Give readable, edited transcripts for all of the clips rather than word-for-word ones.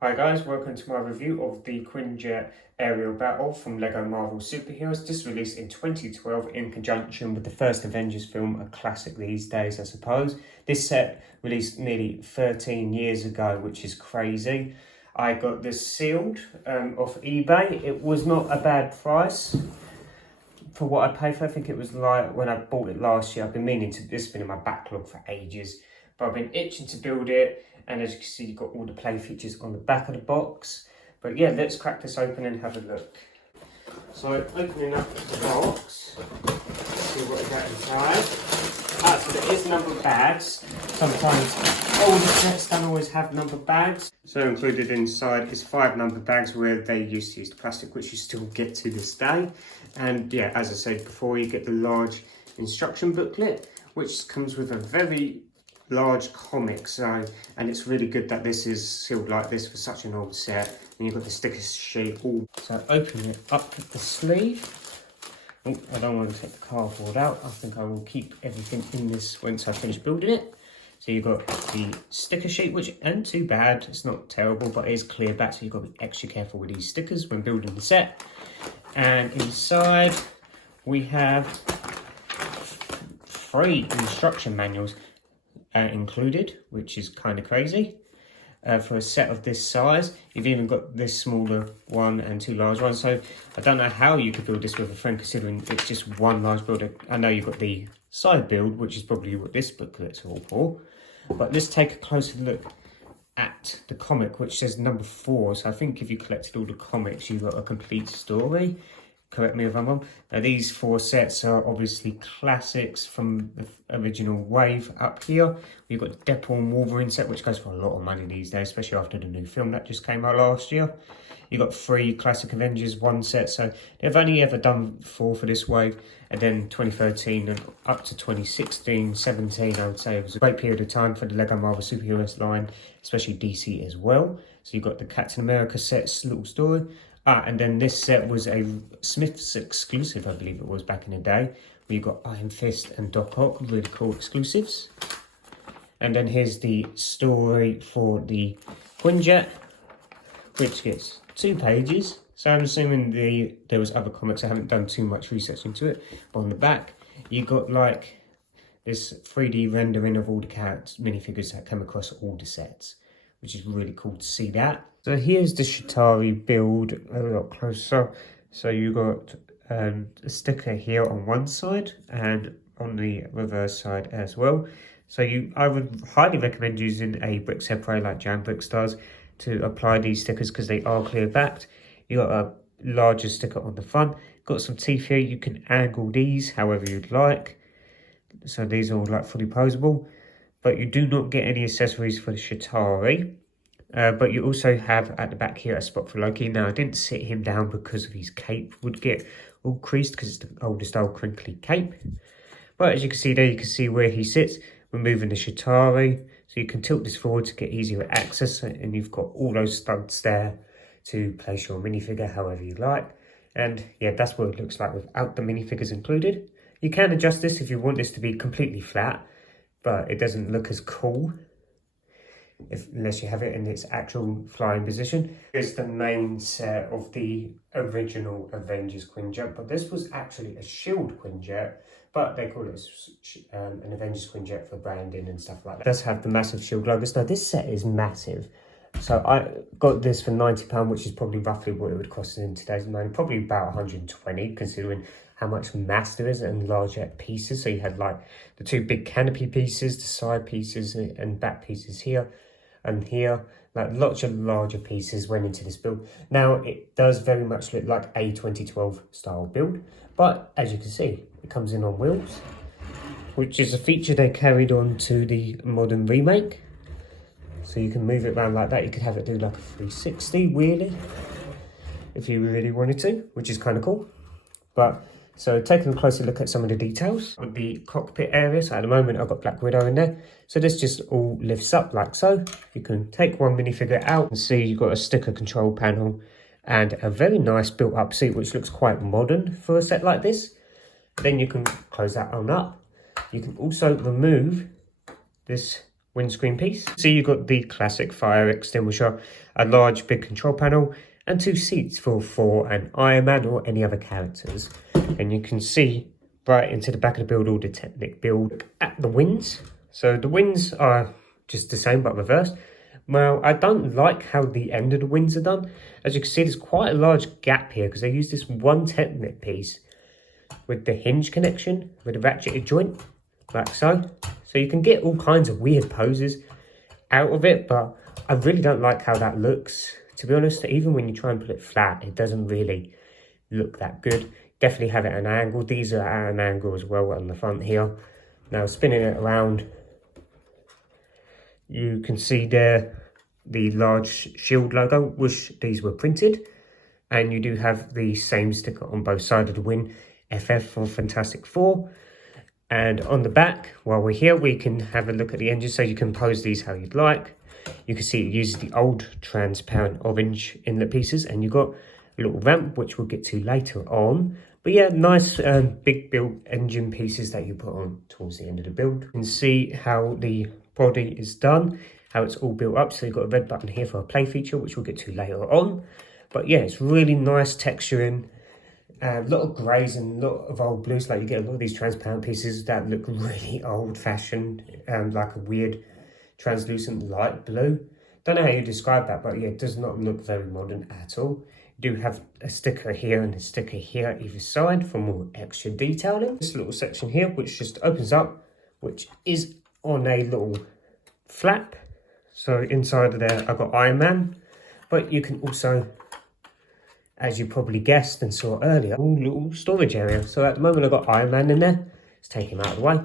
Hi guys, welcome to my review of the Quinjet aerial battle from Lego Marvel Superheroes. This released in 2012 in conjunction with the first Avengers film, a classic these days I suppose. This set released nearly 13 years ago, which is crazy. I got this sealed off eBay. It was not a bad price for what I paid for. I think it was like when I bought it last year. I've been meaning to, this has been in my backlog for ages, but I've been itching to build it. And as you can see, you've got all the play features on the back of the box. But yeah, let's crack this open and have a look. So opening up the box, let's see what we got inside. So there is numbered bags. Sometimes older sets don't always have numbered bags. So included inside is 5 numbered bags where they used to use the plastic, which you still get to this day. And yeah, as I said before, you get the large instruction booklet, which comes with a very large comic, and it's really good that this is sealed like this for such an old set. And you've got the sticker sheet all. So opening it up with the sleeve. Oh, I don't want to take the cardboard out. I think I will keep everything in this once I finish building it. So you've got the sticker sheet, which isn't too bad. It's not terrible, but it is clear back, so you've got to be extra careful with these stickers when building the set. And inside we have 3 instruction manuals included, which is kind of crazy for a set of this size. You've even got this smaller one and 2 large ones, so I don't know how you could build this with a friend considering it's just one large build. I know you've got the side build, which is probably what this booklet's all for, but let's take a closer look at the comic, which says number 4. So I think if you collected all the comics, you've got a complete story. Correct me if I'm wrong. Now these 4 sets are obviously classics from the original wave up here. We've got the Deadpool and Wolverine set, which goes for a lot of money these days, especially after the new film that just came out last year. You've got 3 classic Avengers 1 sets, so they've only ever done 4 for this wave. And then 2013 and up to 2016, 17, I would say it was a great period of time for the Lego Marvel Superheroes line, especially DC as well. So you've got the Captain America set's little story. And then this set was a Smith's exclusive, I believe it was back in the day. We've got Iron Fist and Doc Ock, really cool exclusives. And then here's the story for the Quinjet, which gets 2 pages. So I'm assuming there was other comics. I haven't done too much research into it. But on the back, you got like this 3D rendering of all the characters, minifigures that come across all the sets, which is really cool to see that. So here's the Chitauri Build a lot closer. So you got a sticker here on one side and on the reverse side as well. So I would highly recommend using a brick separator like Jam Bricks does to apply these stickers because they are clear backed. You got a larger sticker on the front. Got some teeth here. You can angle these however you'd like. So these are all like fully posable. But you do not get any accessories for the Chitauri. But you also have at the back here a spot for Loki. Now I didn't sit him down because of his cape would get all creased because it's the older style crinkly cape. But as you can see there, you can see where he sits. We're moving the Chitauri. So you can tilt this forward to get easier access. And you've got all those studs there to place your minifigure however you like. And yeah, that's what it looks like without the minifigures included. You can adjust this if you want this to be completely flat, but it doesn't look as cool unless you have it in its actual flying position. Here's the main set of the original Avengers Quinjet, but this was actually a Shield Quinjet, but they call it an Avengers Quinjet for branding and stuff like that. It does have the massive Shield logos. Now this set is massive. So I got this for £90, which is probably roughly what it would cost in today's money, probably about 120 considering how much mass there is and larger pieces. So you had like the 2 big canopy pieces, the side pieces and back pieces here and here. Like lots of larger pieces went into this build. Now it does very much look like a 2012 style build, but as you can see, it comes in on wheels, which is a feature they carried on to the modern remake. So you can move it around like that. You could have it do like a 360 wheelie if you really wanted to, which is kind of cool. But so taking a closer look at some of the details of the cockpit area. So at the moment I've got Black Widow in there. So this just all lifts up like so. You can take one minifigure out and see you've got a sticker control panel and a very nice built up seat, which looks quite modern for a set like this. Then you can close that on up. You can also remove this windscreen piece. So you've got the classic fire extinguisher, a large big control panel, and 2 seats for Thor and Iron Man or any other characters. And you can see right into the back of the build all the Technic build at the wings. So the wings are just the same but reversed. Well, I don't like how the end of the wings are done. As you can see, there's quite a large gap here because they use this one Technic piece with the hinge connection with a ratcheted joint, like so. So you can get all kinds of weird poses out of it, but I really don't like how that looks. To be honest, even when you try and put it flat, it doesn't really look that good. Definitely have it at an angle. These are at an angle as well on the front here. Now spinning it around, you can see there the large shield logo, which these were printed. And you do have the same sticker on both sides of the wing, FF for Fantastic Four. And on the back, while we're here, we can have a look at the engine, so you can pose these how you'd like. You can see it uses the old transparent orange inlet pieces, and you've got a little ramp, which we'll get to later on. But yeah, nice big build engine pieces that you put on towards the end of the build. You can see how the body is done, how it's all built up. So you've got a red button here for a play feature, which we'll get to later on. But yeah, it's really nice texturing. A lot of greys and a lot of old blues. Like you get a lot of these transparent pieces that look really old-fashioned, like a weird translucent light blue. Don't know how you describe that, but yeah, it does not look very modern at all. You do have a sticker here and a sticker here either side for more extra detailing. This little section here, which just opens up, which is on a little flap. So inside of there, I've got Iron Man, but you can also, as you probably guessed and saw earlier, a little storage area. So at the moment I've got Iron Man in there. Let's take him out of the way.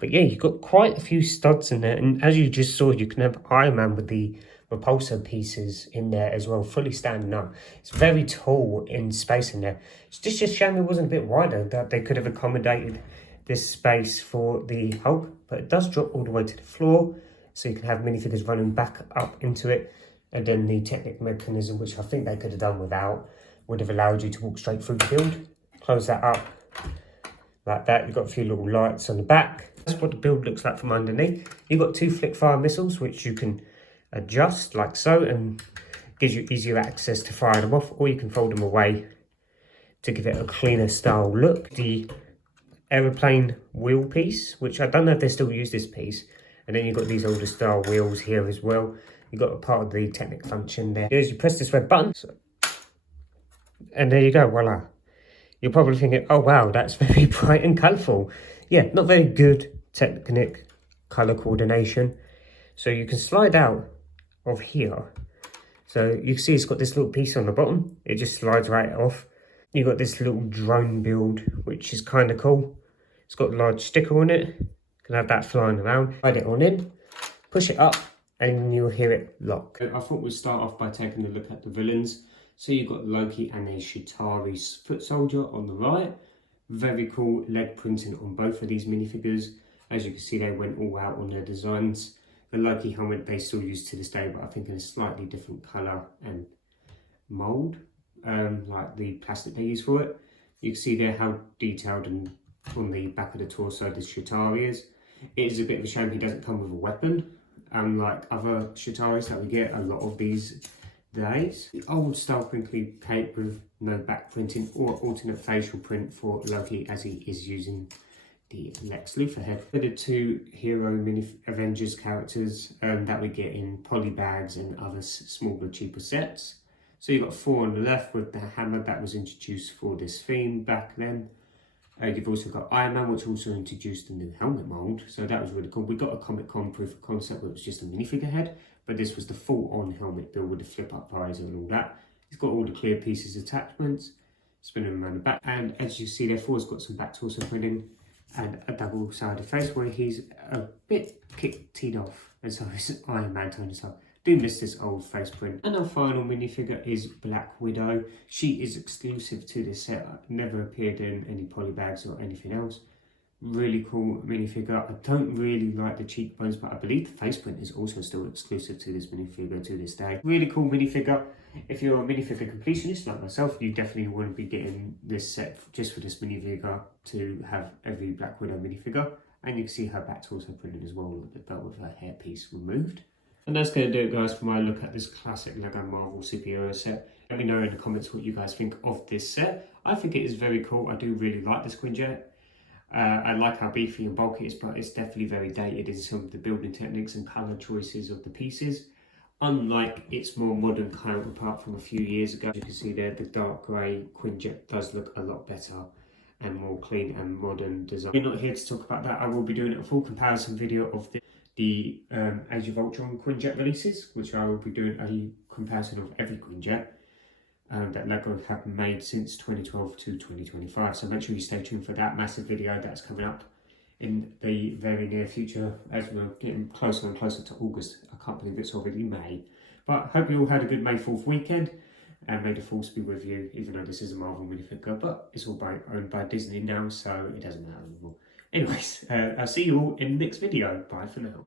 But yeah, you've got quite a few studs in there. And as you just saw, you can have Iron Man with the repulsor pieces in there as well, fully standing up. It's very tall in space in there. It's just a shame it wasn't a bit wider, that they could have accommodated this space for the Hulk. But it does drop all the way to the floor. So you can have minifigures running back up into it. And then the Technic mechanism, which I think they could have done without, would have allowed you to walk straight through the build. Close that up like that. You've got a few little lights on the back. That's what the build looks like from underneath. You've got 2 flick fire missiles, which you can adjust like so, and gives you easier access to fire them off, or you can fold them away to give it a cleaner style look. The aeroplane wheel piece, which I don't know if they still use this piece, and then you've got these older style wheels here as well. You've got a part of the Technic function there. As you press this red button, and there you go, voila. You're probably thinking, oh wow, that's very bright and colourful. Yeah, not very good Technic colour coordination. So you can slide out of here. So you can see it's got this little piece on the bottom. It just slides right off. You've got this little drone build, which is kind of cool. It's got a large sticker on it. You can have that flying around. Slide it on in, push it up, and you'll hear it lock. I thought we'd start off by taking a look at the villains. So you've got Loki and a Chitauri foot soldier on the right. Very cool leg printing on both of these minifigures. As you can see, they went all out on their designs. The Loki helmet they still use to this day, but I think in a slightly different colour and mould, like the plastic they use for it. You can see there how detailed and on the back of the torso this Chitauri is. It is a bit of a shame he doesn't come with a weapon, like other Chitauris that we get a lot of these days. The old style crinkly cape with no back printing or alternate facial print for Loki, as he is using the Lex Luthor head. The 2 hero mini Avengers characters that we get in poly bags and other smaller, cheaper sets. So you've got Thor on the left with the hammer that was introduced for this theme back then. You've also got Iron Man, which also introduced a new helmet mould, so that was really cool. We got a Comic-Con proof of concept where it was just a minifigure head, but this was the full-on helmet build with the flip-up visor and all that. It's got all the clear pieces attachments, spinning around the back, and as you see there, Thor's got some back torso printing and a double-sided face where he's a bit teed off, and so his Iron Man tone is up. Do miss this old face print. And our final minifigure is Black Widow. She is exclusive to this set. Never appeared in any polybags or anything else. Really cool minifigure. I don't really like the cheekbones, but I believe the face print is also still exclusive to this minifigure to this day. Really cool minifigure. If you're a minifigure completionist like myself, you definitely wouldn't be getting this set just for this minifigure to have every Black Widow minifigure. And you can see her back's also printed as well, with the belt with her hairpiece removed. And that's going to do it, guys, for my look at this classic Lego Marvel superhero set. Let me know in the comments what you guys think of this set. I think it is very cool. I do really like this Quinjet. I like how beefy and bulky it is, but it's definitely very dated in some of the building techniques and colour choices of the pieces. Unlike its more modern counterpart from a few years ago, you can see there the dark grey Quinjet does look a lot better and more clean and modern design. We're not here to talk about that. I will be doing a full comparison video of the Age of Ultron Quinjet releases, which I will be doing a comparison of every Quinjet that Lego have made since 2012 to 2025. So make sure you stay tuned for that massive video that's coming up in the very near future as we're getting closer and closer to August. I can't believe it's already May. But hope you all had a good May 4th weekend, and may the Force be with you, even though this is a Marvel minifigure, but it's all owned by Disney now, so it doesn't matter anymore. Anyways, I'll see you all in the next video. Bye for now.